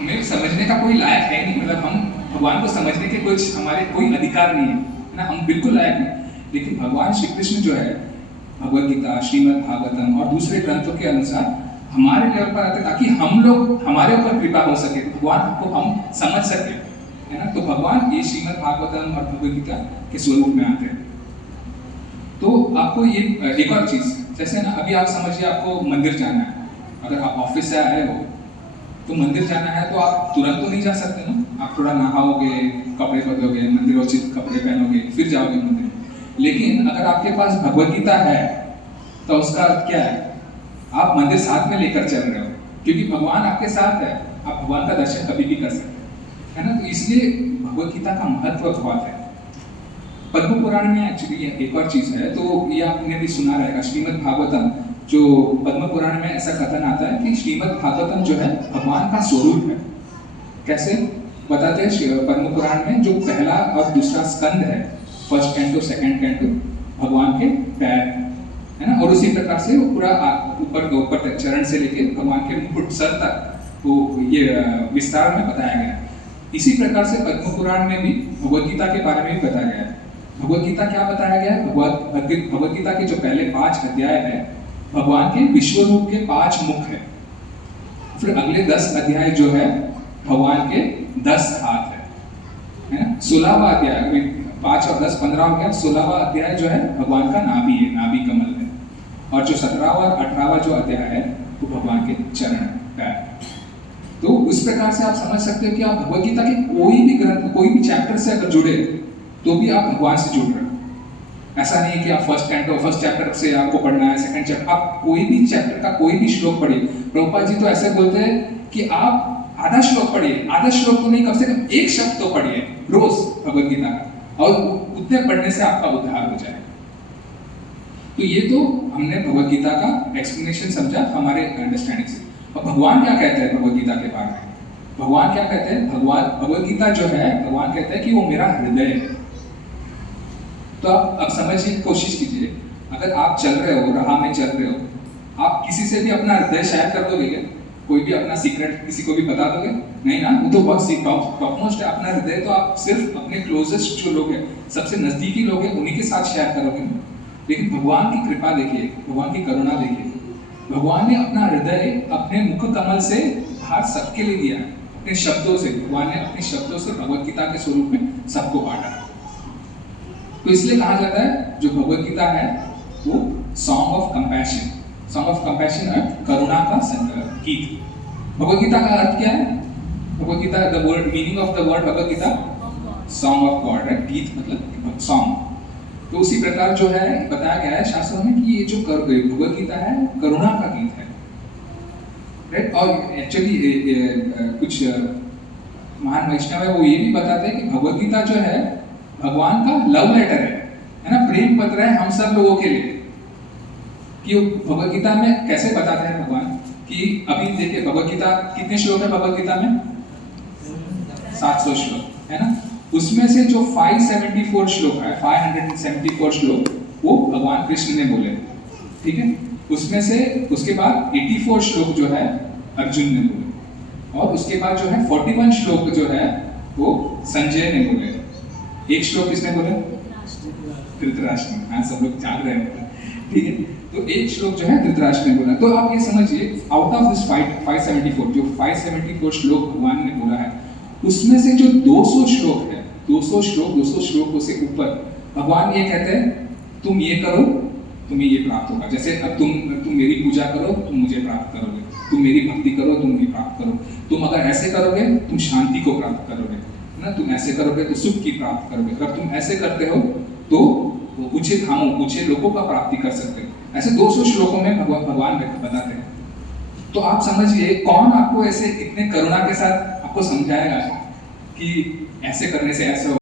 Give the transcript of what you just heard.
हमें समझने का कोई लायक है नहीं, मतलब हम भगवान को समझने के कुछ हमारे कोई अधिकार नहीं है ना, हम बिल्कुल लायक नहीं। लेकिन भगवान श्री कृष्ण जो है भगवद गीता, श्रीमद् भागवतम और दूसरे ग्रंथों के अनुसार हमारे लेवल पर आते ताकि हम लोग हमारे ऊपर कृपा हो सके, भगवान को हम समझ सके, है ना। तो भगवान ये श्रीमद् भागवतम और भगवद गीता के स्वरूप में आते हैं। तो आपको ये एक और चीज, जैसे ना अभी आप समझिए आपको मंदिर जाना है, अगर आप ऑफिस से आए हो तो मंदिर जाना है तो आप तुरंत तो नहीं जा सकते ना, आप थोड़ा नहाओगे, कपड़े बदलोगे, मंदिरोचित कपड़े पहनोगे, फिर जाओगे मंदिर। लेकिन अगर आपके पास भगवद गीता है तो उसका अर्थ क्या है, आप मंदिर साथ में लेकर चल रहे हो, क्योंकि भगवान आपके साथ है, आप भगवान का दर्शन कभी भी कर सकते हैं, है ना। तो इसलिए भगवद गीता का महत्व बहुत है। पद्म पुराण में एक्चुअली एक और चीज है, तो ये आपने भी सुना रहेगा, श्रीमद् भागवतम जो पद्म पुराण में ऐसा कथन आता है कि श्रीमद् भागवतम जो है भगवान का स्वरूप है। कैसे बताते हैं पद्म पुराण में, जो पहला और दूसरा स्कंद है, फर्स्ट कैंटो सेकंड कैंटो, भगवान के पैर है ना, और उसी प्रकार से वो पूरा ऊपर तक चरण से लेके भगवान के मुकुट सर तक वो ये विस्तार में बताया गया है। इसी प्रकार से पद्म पुराण में भी भगवद गीता के बारे में भी बताया गया है। भगवद गीता क्या बताया गया है, भगवद गीता के जो पहले 5 अध्याय है भगवान के विश्व रूप के 5 मुख है, फिर अगले 10 अध्याय जो है भगवान के 10 हाथ है ना। 16वां अध्याय, 5 और 10 15 हो गया, 16वां अध्याय जो है भगवान का नाभि है, नाभि कमल है, और जो 17वां और 18वां जो अध्याय है वो भगवान के चरण पैर। तो उस प्रकार से आप समझ सकते हो कि आप भगवद गीता के कोई भी ग्रंथ, कोई भी चैप्टर से अगर जुड़े तो भी आप भगवान से जुड़ रहे हो। ऐसा नहीं है कि आप फर्स्ट चैप्टर से आपको पढ़ना है, सेकंड चैप्टर, आप कोई भी चैप्टर का कोई भी श्लोक पढ़िए। प्रभुपाद जी तो ऐसे बोलते हैं कि आप आधा श्लोक पढ़िए, आधा श्लोक तो नहीं, कम से कम एक शब्द तो पढ़िए रोज भगवद गीता का, और उतने पढ़ने से आपका उद्धार हो जाएगा। तो ये तो हमने भगवद गीता का एक्सप्लेनेशन समझा हमारे अंडरस्टैंडिंग से। और भगवान क्या कहते हैं भगवद गीता के बारे में, भगवान क्या कहते हैं, भगवद गीता जो है भगवान कहते हैं कि वो मेरा हृदय है। तो आप समझने की कोशिश कीजिए, अगर आप चल रहे हो, राह में चल रहे हो, आप किसी से भी अपना हृदय शेयर कर दोगे क्या? कोई भी अपना सीक्रेट किसी को भी बता दोगे? नहीं ना, वो तो बहुत टॉप मोस्ट है अपना हृदय, तो आप सिर्फ अपने क्लोजेस्ट जो लोग हैं, सबसे नजदीकी लोग हैं, उन्हीं के साथ शेयर करोगे। लेकिन भगवान की कृपा देखिए, भगवान की करुणा देखिए, भगवान ने अपना हृदय अपने मुख कमल से बाहर सबके लिए दिया, अपने शब्दों से, भगवान ने अपने शब्दों से भगवद गीता के स्वरूप में सबको बांटा। तो इसलिए कहा जाता है जो भगवद गीता है वो song of compassion, song of compassion अर्थ करुणा का गीत। भगवद गीता का अर्थ क्या है? Bhagavad Gita, the word meaning of the word Bhagavad Gita, song of God है, गीत मतलब सॉन्ग। तो उसी प्रकार जो है बताया गया है शास्त्रों में कि ये जो भगवद गीता है करुणा का गीत है, राइट। और एक्चुअली कुछ महान वैष्णव है वो ये भी बताते हैं कि भगवद गीता जो है भगवान का लव लेटर है ना, प्रेम पत्र है हम सब लोगों के लिए। कि भगवद गीता में कैसे बताते हैं भगवान कि अभी देखिए भगवद गीता कितने श्लोक है भगवद गीता में? 700 श्लोक है ना। उसमें से जो 574 श्लोक है, 574 श्लोक वो भगवान कृष्ण ने बोले, ठीक है। उसमें से उसके बाद 84 श्लोक जो है अर्जुन ने बोले, और उसके बाद जो है 41 श्लोक जो है वो संजय ने बोले। एक श्लोक किसने बोला? धृतराष्ट्र ने। हाँ, सब लोग जान रहे हैं, ठीक है। तो एक श्लोक जो है धृतराष्ट्र ने बोला। तो आप ये समझिए आउट ऑफ दिस 574 जो 574 श्लोक भगवान ने बोला है, उसमें से जो 200 श्लोक है, 200 श्लोकों से ऊपर भगवान ये कहते हैं तुम ये करो तुम्हें ये प्राप्त होगा। जैसे अब तुम मेरी पूजा करो तुम मुझे प्राप्त करोगे, तुम मेरी भक्ति करो तुम मुझे प्राप्त करो, तुम अगर ऐसे करोगे तुम शांति को प्राप्त करोगे ना, तुम ऐसे करोगे तो सुख की प्राप्त करोगे, अगर तुम ऐसे करते हो तो ऊंचे धामों ऊंचे लोगों का प्राप्ति कर सकते हो। ऐसे 200 श्लोकों में भगवान बताते हैं। तो आप समझिए कौन आपको ऐसे इतने करुणा के साथ आपको समझाएगा कि ऐसे करने से ऐसा